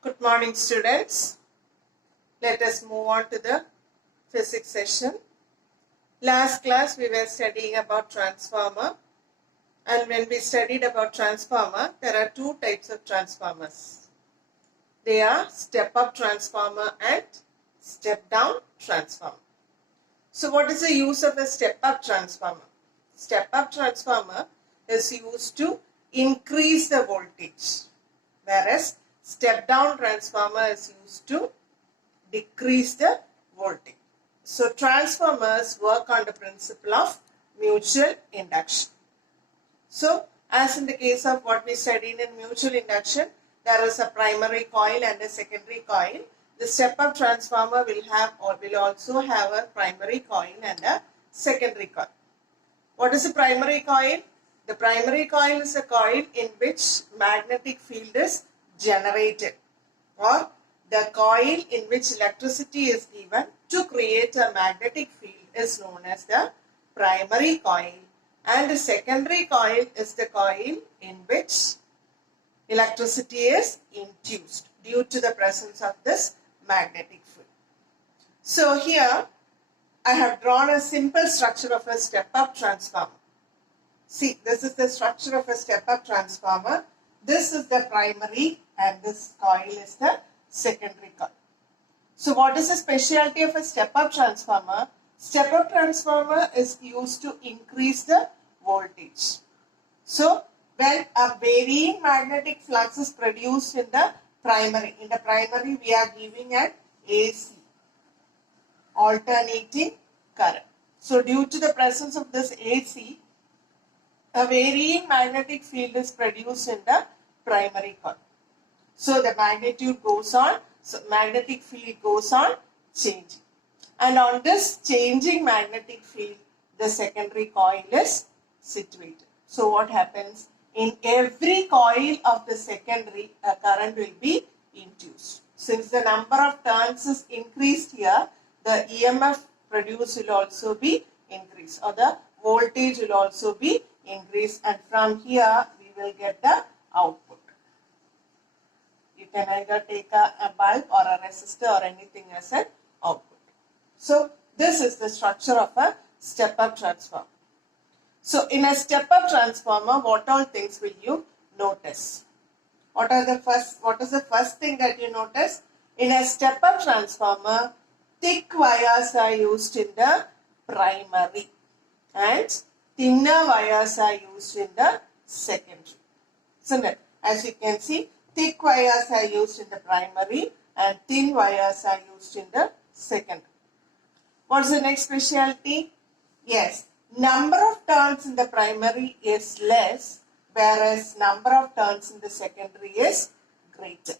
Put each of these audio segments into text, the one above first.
Good morning, students. Let us move on to the physics session. Last class we were studying about transformer, and when we studied about transformer, there are two types of transformers. They are step-up transformer and step-down transformer. So what is the use of a step-up transformer? Step-up transformer is used to increase the voltage, whereas step-down transformer is used to decrease the voltage. So transformers work on the principle of mutual induction. So as in the case of what we studied in mutual induction, there is a primary coil and a secondary coil. The step-up transformer will also have a primary coil and a secondary coil. What is a primary coil? The primary coil is a coil in which magnetic field is generated, or the coil in which electricity is given to create a magnetic field is known as the primary coil, and the secondary coil is the coil in which electricity is induced due to the presence of this magnetic field. So here I have drawn a simple structure of a step-up transformer. See, this is the structure of a step-up transformer. This is the primary and this coil is the secondary coil. So what is the specialty of a step-up transformer? Step-up transformer is used to increase the voltage. So when a varying magnetic flux is produced in the primary we are giving an AC, alternating current. So due to the presence of this AC, a varying magnetic field is produced in the primary coil. So the magnitude goes on, so magnetic field goes on changing. And on this changing magnetic field, the secondary coil is situated. So what happens? In every coil of the secondary, a current will be induced. Since the number of turns is increased here, the EMF produced will also be increased, or the voltage will also be increased, and from here we will get the output. You can either take a bulb or a resistor or anything as an output. So this is the structure of a step-up transformer. So in a step-up transformer, what all things will you notice? What is the first thing that you notice? In a step-up transformer, thick wires are used in the primary and thinner wires are used in the secondary. So as you can see, thick wires are used in the primary and thin wires are used in the secondary. What's the next specialty? Yes, number of turns in the primary is less, whereas number of turns in the secondary is greater.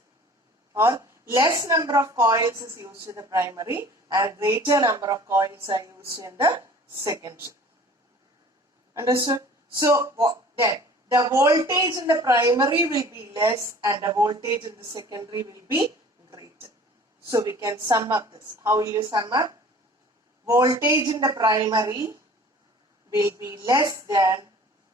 Or less number of coils is used in the primary and greater number of coils are used in the secondary. Understood? So then the voltage in the primary will be less and the voltage in the secondary will be greater. So we can sum up this. How will you sum up? Voltage in the primary will be less than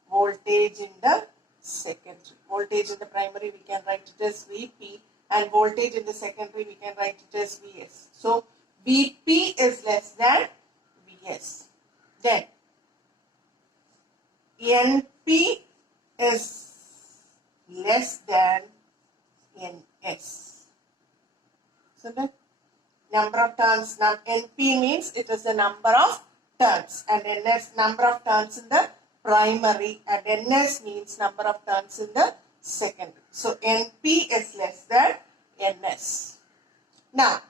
voltage in the secondary. Voltage in the primary we can write it as Vp, and voltage in the secondary we can write it as Vs. So Vp is less than Vs. Then Np is less than Ns. So the number of turns, Np means it is the number of turns, and Ns number of turns in the primary, and Ns means number of turns in the secondary. So Np is less than Ns. Now,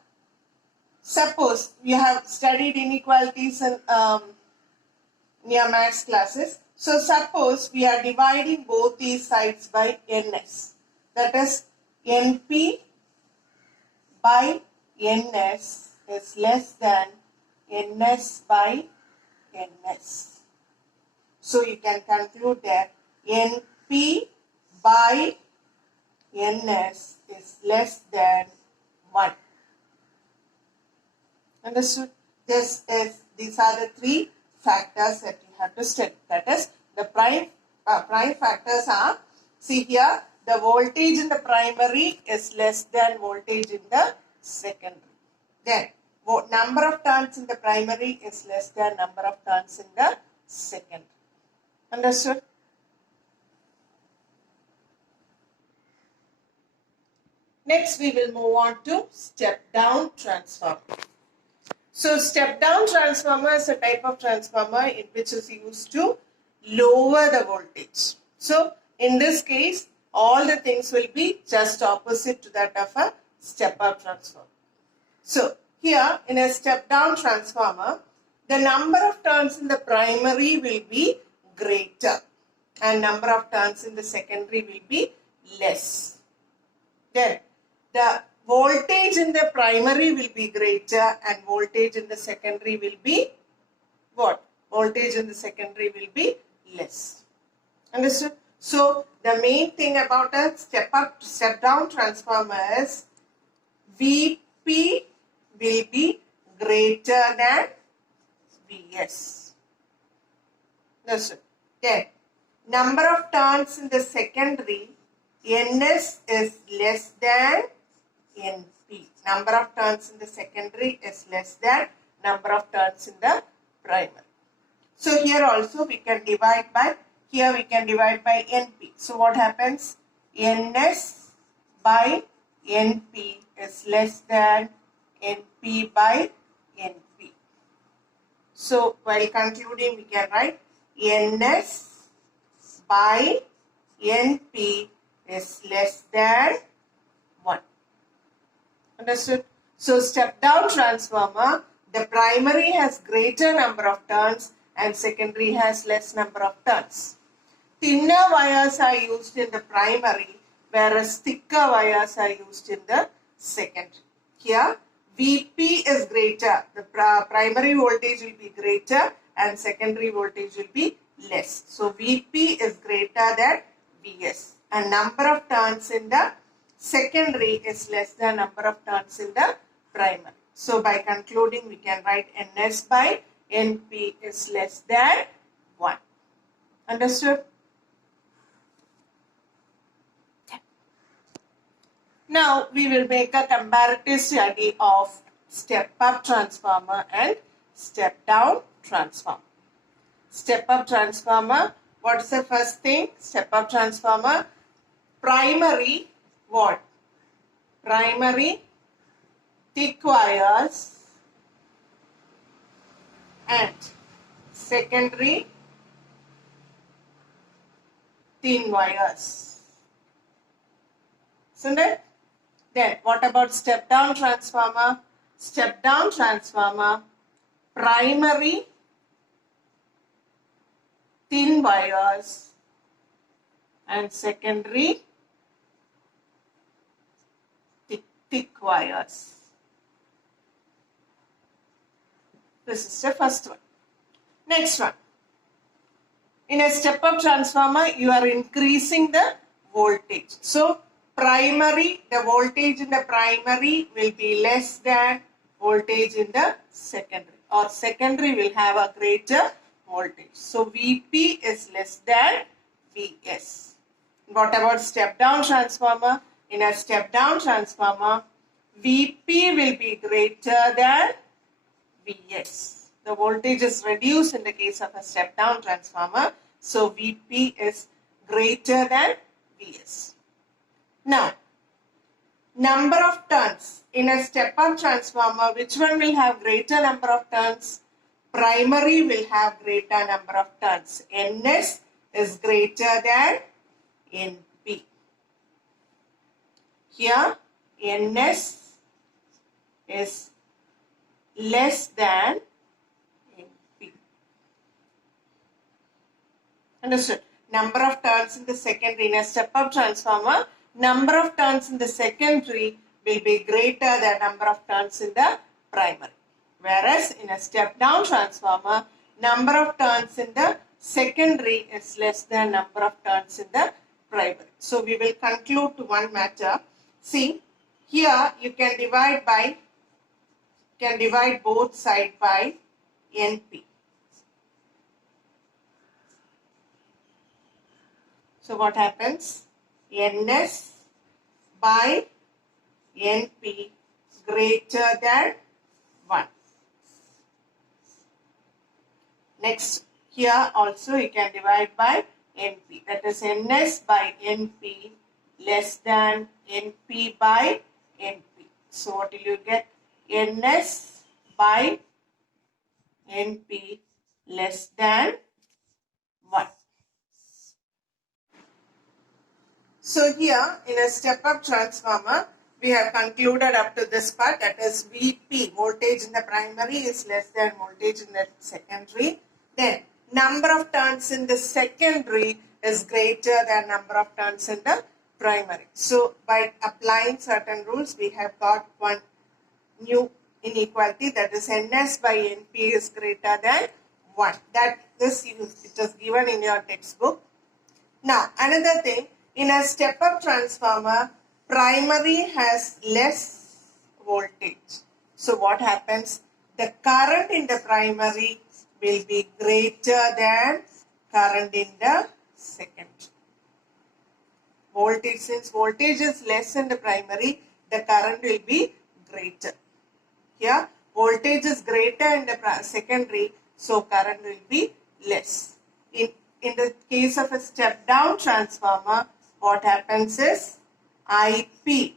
suppose you have studied inequalities in your maths classes. So suppose we are dividing both these sides by Ns. That is, Np by Ns is less than Ns by Ns. So you can conclude that Np by Ns is less than 1. Understood? These are the three factors that you have to study. That is, the prime factors are, see here, the voltage in the primary is less than voltage in the secondary. Then number of turns in the primary is less than number of turns in the secondary. Understood? Next, we will move on to step-down transformer. So, step-down transformer is a type of transformer in which is used to lower the voltage. So, in this case, all the things will be just opposite to that of a step-up transformer. So, here in a step-down transformer, the number of turns in the primary will be greater and number of turns in the secondary will be less. Then, the voltage in the primary will be greater and voltage in the secondary will be what? Voltage in the secondary will be less. Understood? So, the main thing about a step-down transformer is Vp will be greater than Vs. Understood? Then, number of turns in the secondary, Ns is less than Np. Number of turns in the secondary is less than number of turns in the primary. So here also we can divide by, here we can divide by Np. So what happens? Ns by Np is less than Np by Np. So while concluding we can write Ns by Np is less than 1. Understood? So, step-down transformer, the primary has greater number of turns and secondary has less number of turns. Thinner wires are used in the primary, whereas thicker wires are used in the secondary. Here, Vp is greater. The primary voltage will be greater and secondary voltage will be less. So, Vp is greater than Vs. And number of turns in the secondary is less than number of turns in the primary. So, by concluding, we can write Ns by Np is less than 1. Understood? Now, we will make a comparative study of step-up transformer and step-down transformer. Step-up transformer, what is the first thing? Step-up transformer, primary, what? Primary, thick wires and secondary, thin wires. Isn't it? Then what about step-down transformer? Step-down transformer, primary, thin wires and secondary, thick wires. This is the first one. Next one. In a step-up transformer, you are increasing the voltage. So, primary, the voltage in the primary will be less than voltage in the secondary, or secondary will have a greater voltage. So, Vp is less than Vs. What about step-down transformer? In a step-down transformer, Vp will be greater than Vs. The voltage is reduced in the case of a step-down transformer. So, Vp is greater than Vs. Now, number of turns in a step-up transformer, which one will have greater number of turns? Primary will have greater number of turns. Ns is greater than Np. Here, Ns is less than Np. Understood? Number of turns in the secondary, in a step-up transformer, number of turns in the secondary will be greater than number of turns in the primary. Whereas in a step-down transformer, number of turns in the secondary is less than number of turns in the primary. So we will conclude to one matter. See, here you can divide both sides by Np. So what happens? Ns by Np greater than 1. Next, here also you can divide by Np. That is Ns by Np less than Np by Np. So what will you get? Ns by Np less than 1. So here in a step-up transformer, we have concluded up to this part, that is Vp, voltage in the primary is less than voltage in the secondary. Then number of turns in the secondary is greater than number of turns in the primary. So by applying certain rules, we have got one new inequality, that is Ns by Np is greater than 1. That this it is given in your textbook. Now another thing, in a step-up transformer, primary has less voltage. So what happens? The current in the primary will be greater than current in the secondary. Voltage, since voltage is less in the primary, the current will be greater. Here, voltage is greater in the secondary, so current will be less. In the case of a step-down transformer, what happens is IP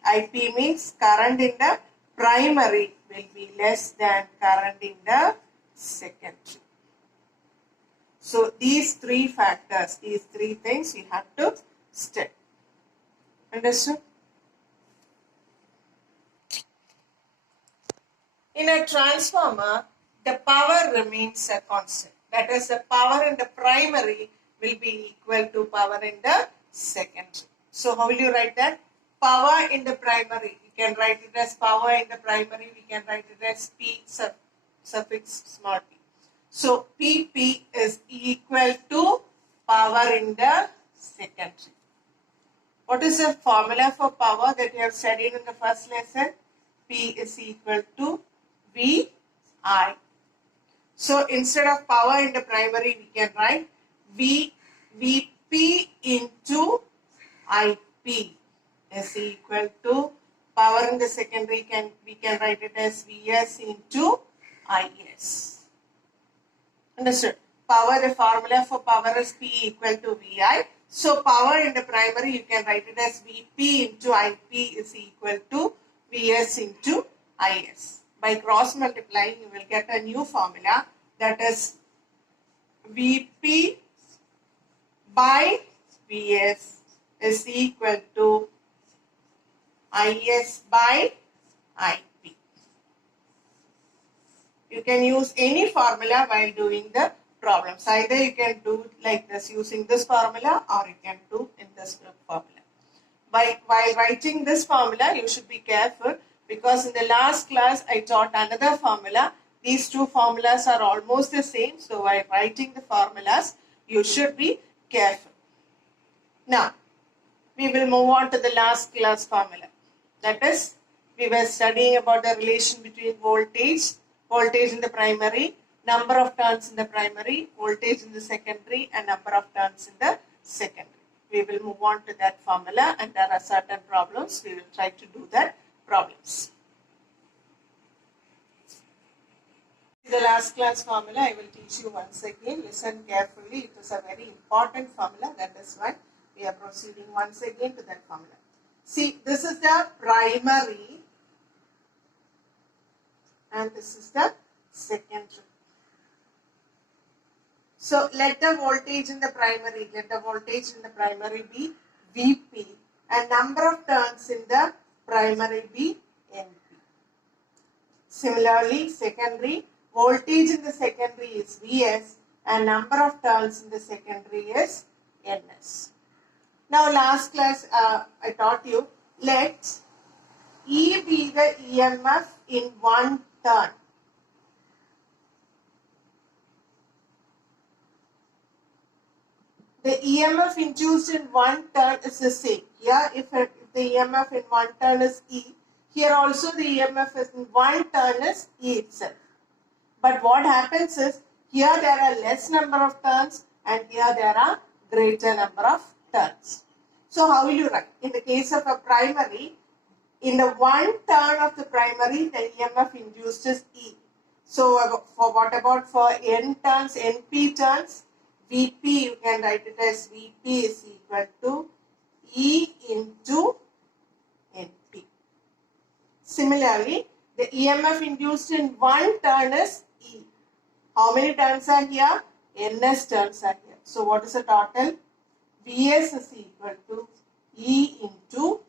means current in the primary will be less than current in the secondary. So these three factors, these three things you have to study. Understood? In a transformer, the power remains a constant. That is, the power in the primary will be equal to power in the secondary. So how will you write that? Power in the primary, you can write it as power in the primary, we can write it as P suffix small p. So Pp is equal to power in the secondary. What is the formula for power that you have studied in the first lesson? P is equal to Vi. So instead of power in the primary, we can write Vp into Ip is equal to power in the secondary, we can write it as Vs into Is. Understood? Power, the formula for power is P equal to Vi. So power in the primary, you can write it as Vp into Ip is equal to Vs into Is. By cross multiplying, you will get a new formula, that is Vp by Vs is equal to Is by Ip. You can use any formula while doing the problems. Either you can do like this using this formula, or you can do in this formula. While writing this formula, you should be careful, because in the last class I taught another formula. These two formulas are almost the same. So while writing the formulas, you should be careful. Now, we will move on to the last class formula. That is, we were studying about the relation between voltage in the primary, number of turns in the primary, voltage in the secondary, and number of turns in the secondary. We will move on to that formula, and there are certain problems. We will try to do that problems. The last class formula I will teach you once again. Listen carefully. It is a very important formula. That is why we are proceeding once again to that formula. See, this is the primary and this is the secondary. So let the voltage in the primary be Vp and number of turns in the primary be Np. Similarly, secondary, voltage in the secondary is Vs and number of turns in the secondary is Ns. Now last class I taught you, let E be the EMF in one turn. The EMF induced in one turn is the same. Yeah, if the EMF in one turn is E, here also the EMF is in one turn is E itself. But what happens is, here there are less number of turns and here there are greater number of turns. So how will you write? In the case of a primary, in the one turn of the primary, the EMF induced is E. So for what about for N turns, NP turns? Vp, you can write it as Vp is equal to E into NP. Similarly, the EMF induced in one turn is E. How many turns are here? Ns turns are here. So what is the total? Vs is equal to E into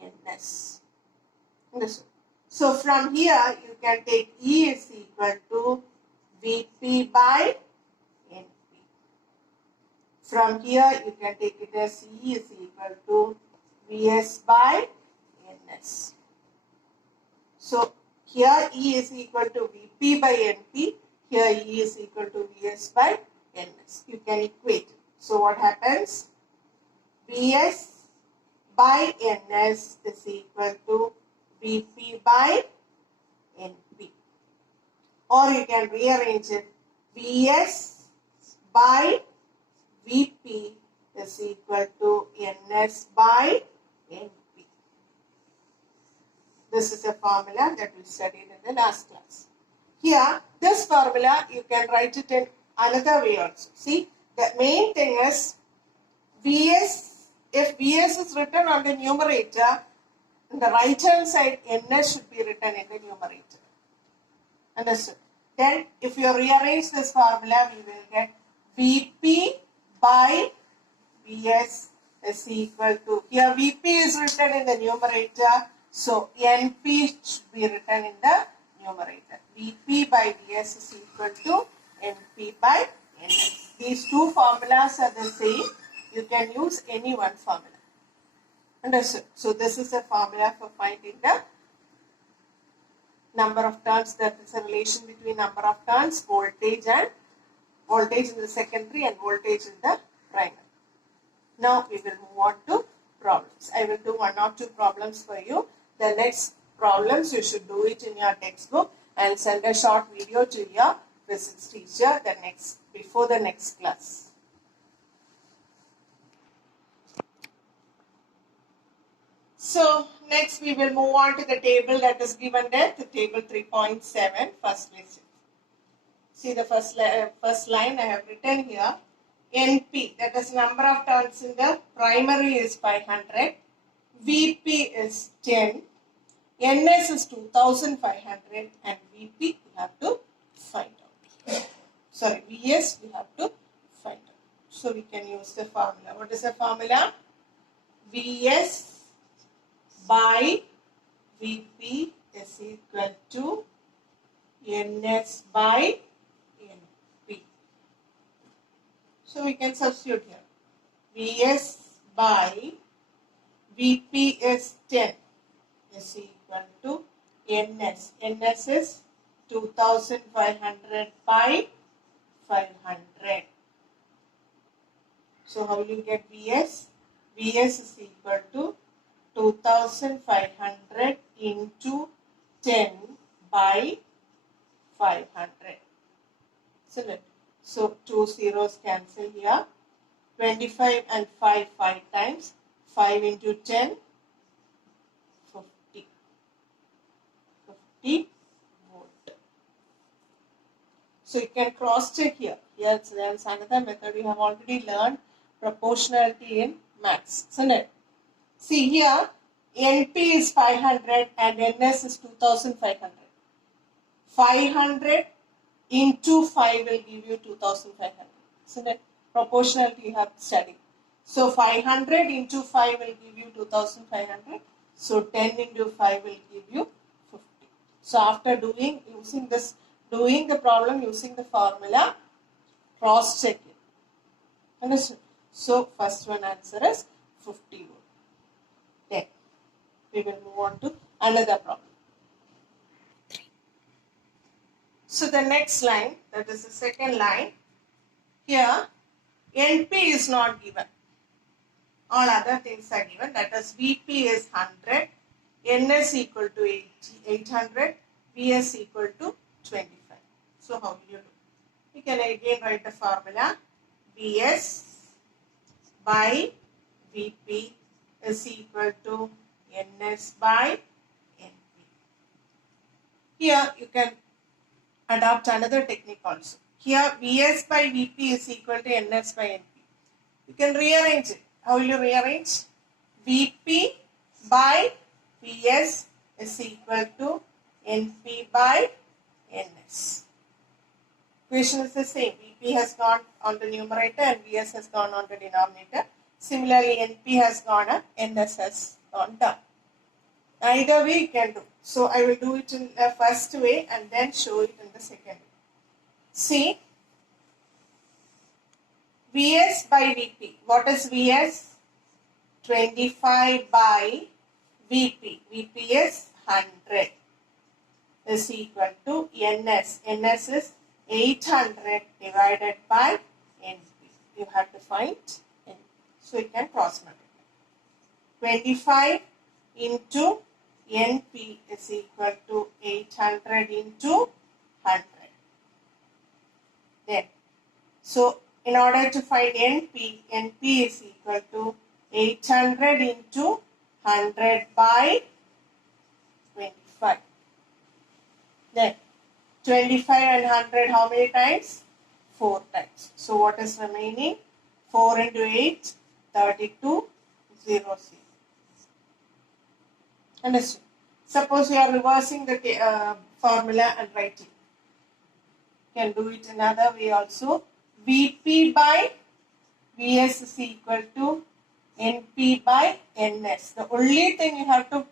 Ns. Understood? So from here you can take E is equal to Vp by Np. From here you can take it as E is equal to Vs by Ns. So here E is equal to Vp by Np. Here E is equal to Vs by Ns. You can equate. So what happens? Vs by Ns is equal to Vp by Np. Or you can rearrange it. Vs by Vp is equal to Ns by Np. This is a formula that we studied in the last class. Here, this formula, you can write it in another way also. See, the main thing is Vs, if Vs is written on the numerator, on the right hand side, Ns should be written in the numerator. Understood? Then, if you rearrange this formula, we will get Vp by Vs is equal to, here Vp is written in the numerator, so Np should be written in the numerator. Vp by Vs is equal to Np by Ns. These two formulas are the same. You can use any one formula. Understood? So this is a formula for finding the number of turns. That is a relation between number of turns, voltage in the secondary and voltage in the primary. Now we will move on to problems. I will do one or two problems for you. The next problems you should do it in your textbook and send a short video to your physics teacher before the next class. So next we will move on to the table that is given there, the table 3.7. First listen. See the first line I have written here. NP, that is number of turns in the primary, is 500. VP is 10. NS is 2500 and VP we have to find out. Sorry, VS we have to find out. So we can use the formula. What is the formula? VS by VP is equal to NS by NP. So we can substitute here. VS by VP is 10 is equal to NS. NS is 2500 by 500. So how will you get VS? VS is equal to 2500 into 10 by 500. Isn't it? So 2 zeros cancel here. 25 and 5 times. 5 into 10, 50. 50 volt. So you can cross check here. Here there is another method. You have already learned proportionality in maths, isn't it? See here, NP is 500 and NS is 2500. 500 into 5 will give you 2500. Isn't it? Proportionality you have studied. So 500 into 5 will give you 2500. So 10 into 5 will give you 50. So after doing the problem using the formula, cross check it. Understood? So first one answer is 50 volt. Then we will move on to another problem. So the next line, that is the second line, here NP is not given. All other things are given. That is VP is 100, NS equal to 800, VS equal to 25. So how will you do? We can again write the formula. VS by Vp is equal to Ns by Np. Here you can adopt another technique also. Here Vs by Vp is equal to Ns by Np. You can rearrange it. How will you rearrange? Vp by Vs is equal to Np by Ns. Equation is the same. Vp has gone on the numerator and Vs has gone on the denominator. Similarly, Np has gone up, Ns has gone down. Either way you can do. So I will do it in the first way and then show it in the second way. See, Vs by Vp. What is Vs? 25 by Vp. Vp is 100 is equal to Ns. Ns is 800 divided by Np. You have to find Np. So you can cross multiply. 25 into Np is equal to 800 into 100. Then, so in order to find Np, Np is equal to 800 into 100 by 25. Then 25 and 100 how many times? 4 times. So what is remaining? 4 into 8, 32, 0, 0. Understood? Suppose we are reversing the formula and writing. You can do it another way also. Vp by Vs is equal to Np by Ns. The only thing you have to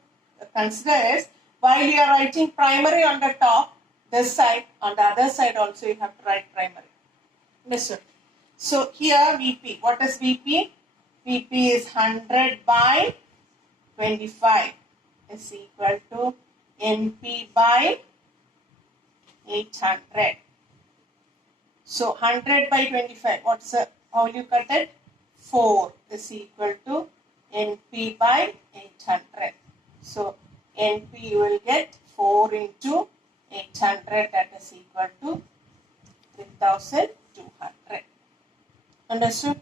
consider is while you are writing primary on the top, this side, on the other side also you have to write primary. Understood? So here Vp, what is Vp? Vp is 100 by 25 is equal to Np by 800. So 100 by 25, how will you cut it? 4 is equal to Np by 800. So Np you will get 4 into 800, that is equal to 3200. Understood?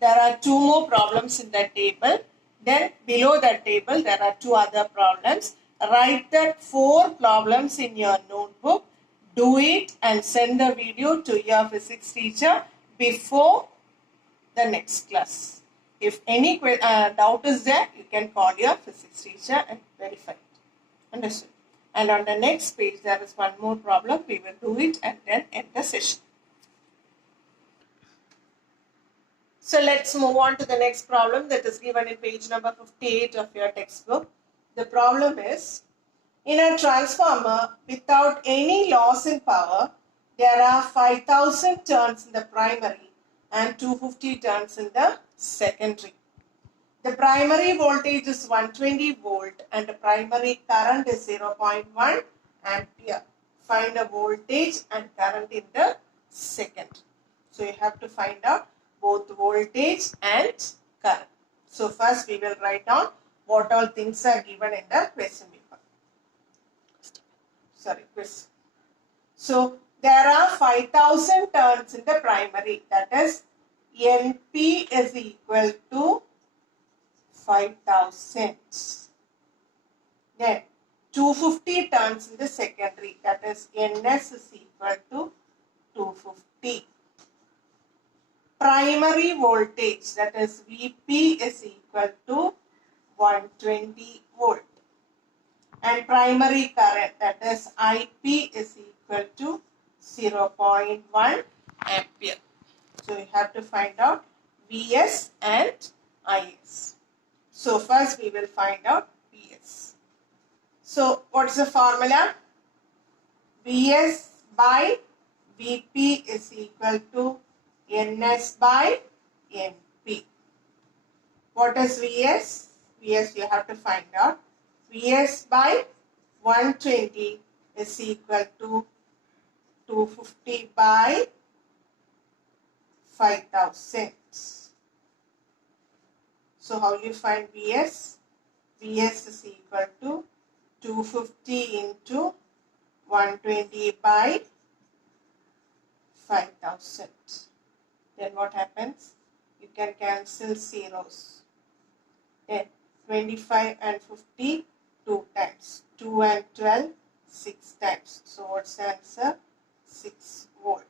There are 2 more problems in that table. Then below that table there are 2 other problems. Write that 4 problems in your notebook. Do it and send the video to your physics teacher before the next class. If any doubt is there, you can call your physics teacher and verify it. Understood? And on the next page, there is one more problem. We will do it and then end the session. So let's move on to the next problem that is given in page number 58 of your textbook. The problem is, in a transformer without any loss in power, there are 5000 turns in the primary and 250 turns in the secondary. The primary voltage is 120 volt and the primary current is 0.1 ampere. Find the voltage and current in the secondary. So you have to find out both voltage and current. So first we will write down what all things are given in the question paper. Question. So there are 5000 turns in the primary, that is Np is equal to 5000. Then 250 turns in the secondary, that is Ns is equal to 250. Primary voltage, that is Vp is equal to 120 volt. And primary current, that is Ip is equal to 0.1 ampere. So you have to find out Vs and Is. So first we will find out Vs. So what is the formula? Vs by Vp is equal to Ns by Np. What is Vs? Vs you have to find out. Vs by 120 is equal to 250 by 5000. So how you find Vs? Vs is equal to 250 into 120 by 5000. Then what happens? You can cancel zeros. 10, 25 and 50, 2 times. 2 and 12, 6 times. So what's the answer? 6 volt.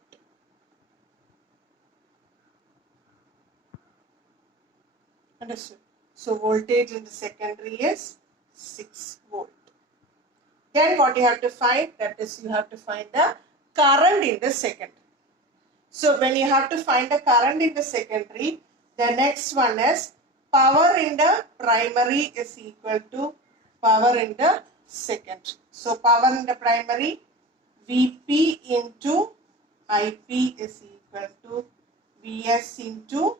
Understood? So voltage in the secondary is 6 volt. Then what you have to find? That is, you have to find the current in the secondary. So when you have to find the current in the secondary, the next one is power in the primary is equal to power in the secondary. So power in the primary, Vp into Ip is equal to Vs into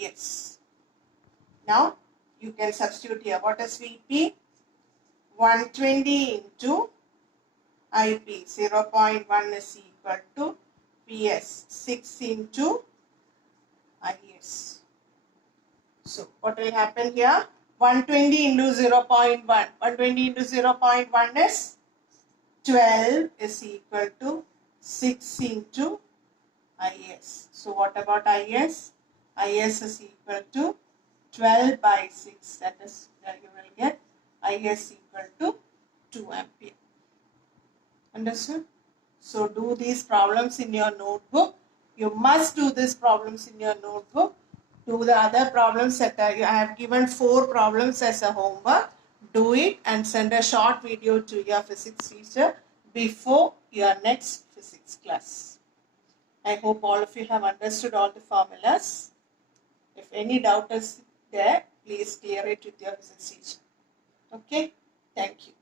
Is. Now you can substitute here. What is Vp? 120 into Ip, 0.1 is equal to Vs, 6 into Is. So what will happen here? 120 into 0.1. 120 into 0.1 is 12 is equal to 6 into Is. So what about Is? Is is equal to 12 by 6. That is, you will get Is equal to 2 ampere. Understood? So do these problems in your notebook. You must do these problems in your notebook. Do the other problems that I have given 4 problems as a homework. Do it and send a short video to your physics teacher before your next physics class. I hope all of you have understood all the formulas. If any doubt is there, please clear it with your physics teacher. Okay? Thank you.